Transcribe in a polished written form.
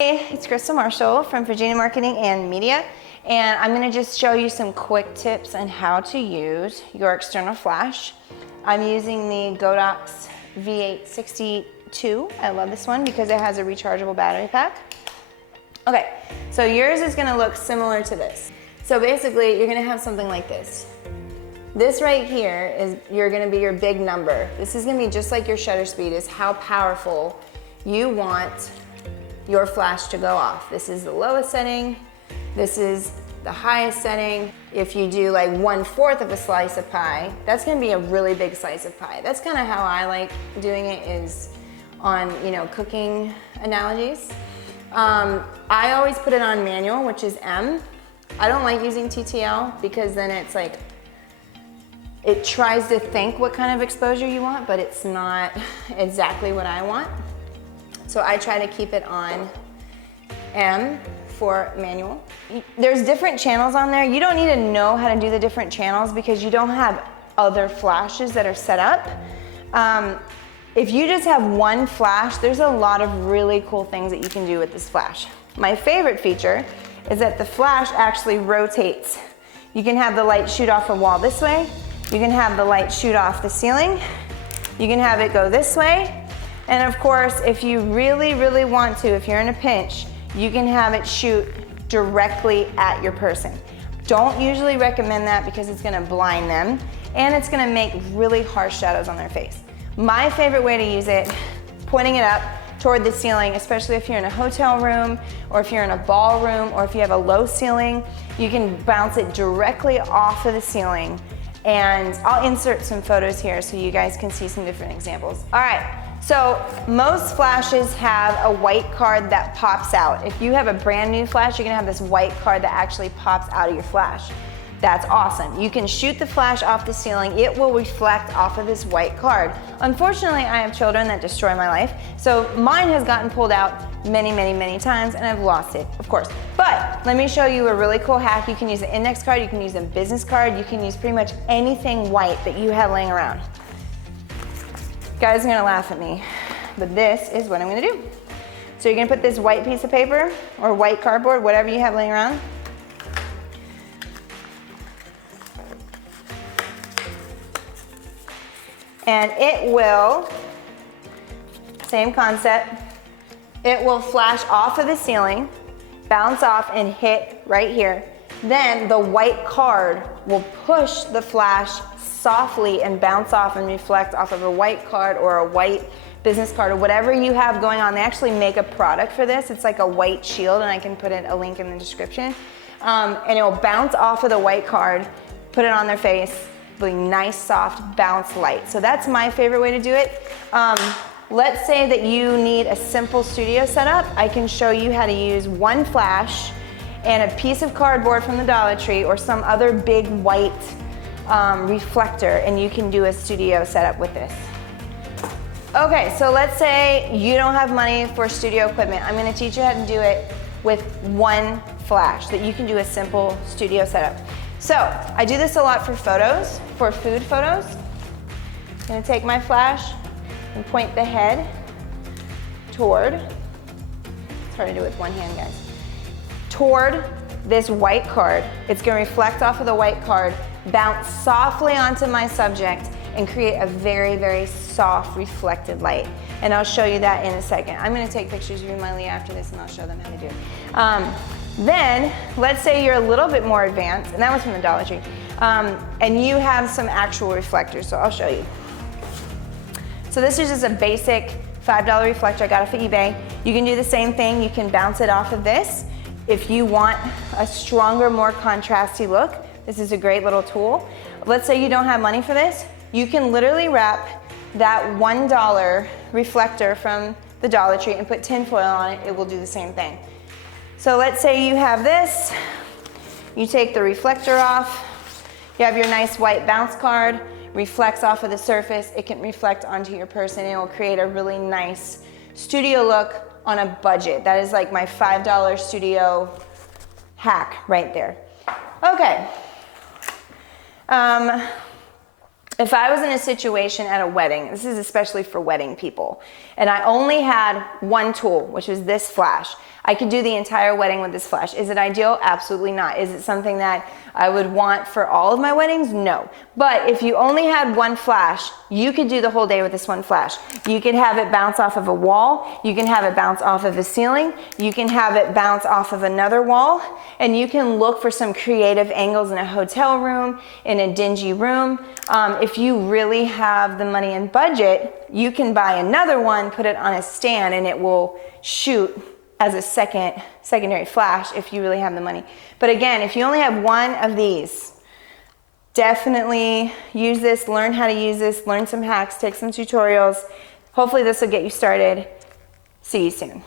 Hey, it's Crystal Marshall from Virginia Marketing and Media, and I'm going to just show you some quick tips on how to use your external flash. I'm using the Godox V862. I love this one because it has a rechargeable battery pack. Okay, so yours is going to look similar to this. So basically, you're going to have something like this. This right here is you're going to be your big number. This is going to be just like your shutter speed, is how powerful you want your flash to go off. This is the lowest setting. This is the highest setting. If you do like 1/4 of a slice of pie, that's gonna be a really big slice of pie. That's kind of how I like doing it, is on, cooking analogies. I always put it on manual, which is M. I don't like using TTL because then it's like, it tries to think what kind of exposure you want, but it's not exactly what I want. So I try to keep it on M for manual. There's different channels on there. You don't need to know how to do the different channels because you don't have other flashes that are set up. If you just have one flash, there's a lot of really cool things that you can do with this flash. My favorite feature is that the flash actually rotates. You can have the light shoot off a wall this way. You can have the light shoot off the ceiling. You can have it go this way. And of course, if you really, really want to, if you're in a pinch, you can have it shoot directly at your person. Don't usually recommend that because it's gonna blind them and it's gonna make really harsh shadows on their face. My favorite way to use it, pointing it up toward the ceiling, especially if you're in a hotel room or if you're in a ballroom or if you have a low ceiling, you can bounce it directly off of the ceiling. And I'll insert some photos here so you guys can see some different examples. All right. So most flashes have a white card that pops out. If you have a brand new flash, you're gonna have this white card that actually pops out of your flash. That's awesome. You can shoot the flash off the ceiling. It will reflect off of this white card. Unfortunately, I have children that destroy my life. So mine has gotten pulled out many, many, many times and I've lost it, of course. But let me show you a really cool hack. You can use an index card, you can use a business card, you can use pretty much anything white that you have laying around. You guys are gonna laugh at me, but this is what I'm gonna do. So you're gonna put this white piece of paper or white cardboard, whatever you have laying around. And it will, same concept, it will flash off of the ceiling, bounce off and hit right here. Then the white card will push the flash softly and bounce off and reflect off of a white card or a white business card or whatever you have going on. They actually make a product for this. It's like a white shield, and I can put a link in the description. And it will bounce off of the white card, put it on their face, really nice, soft bounce light. So that's my favorite way to do it. Let's say that you need a simple studio setup. I can show you how to use one flash and a piece of cardboard from the Dollar Tree or some other big white reflector, and you can do a studio setup with this. Okay, so let's say you don't have money for studio equipment. I'm gonna teach you how to do it with one flash, that you can do a simple studio setup. So I do this a lot for photos, for food photos. I'm gonna take my flash and point the head toward, it's hard to do with one hand, guys, toward this white card. It's gonna reflect off of the white card, bounce softly onto my subject, and create a very, very soft reflected light. And I'll show you that in a second. I'm gonna take pictures of you and Miley after this and I'll show them how to do it. Then, let's say you're a little bit more advanced, and that was from the Dollar Tree, and you have some actual reflectors, so I'll show you. So this is just a basic $5 reflector I got off of eBay. You can do the same thing. You can bounce it off of this. If you want a stronger, more contrasty look, this is a great little tool. Let's say you don't have money for this. You can literally wrap that $1 reflector from the Dollar Tree and put tinfoil on it. It will do the same thing. So let's say you have this. You take the reflector off. You have your nice white bounce card, reflects off of the surface. It can reflect onto your person. It will create a really nice studio look on a budget. That is like my $5 studio hack right there. Okay. If I was in a situation at a wedding, this is especially for wedding people, and I only had one tool, which is this flash, I could do the entire wedding with this flash. Is it ideal? Absolutely not. Is it something that I would want for all of my weddings? No. But if you only had one flash, you could do the whole day with this one flash. You could have it bounce off of a wall. You can have it bounce off of a ceiling. You can have it bounce off of another wall. And you can look for some creative angles in a hotel room, in a dingy room. If you really have the money and budget, you can buy another one, put it on a stand, and it will shoot as a secondary flash if you really have the money. But again, if you only have one of these, definitely use this, learn how to use this, learn some hacks, take some tutorials. Hopefully this will get you started. See you soon.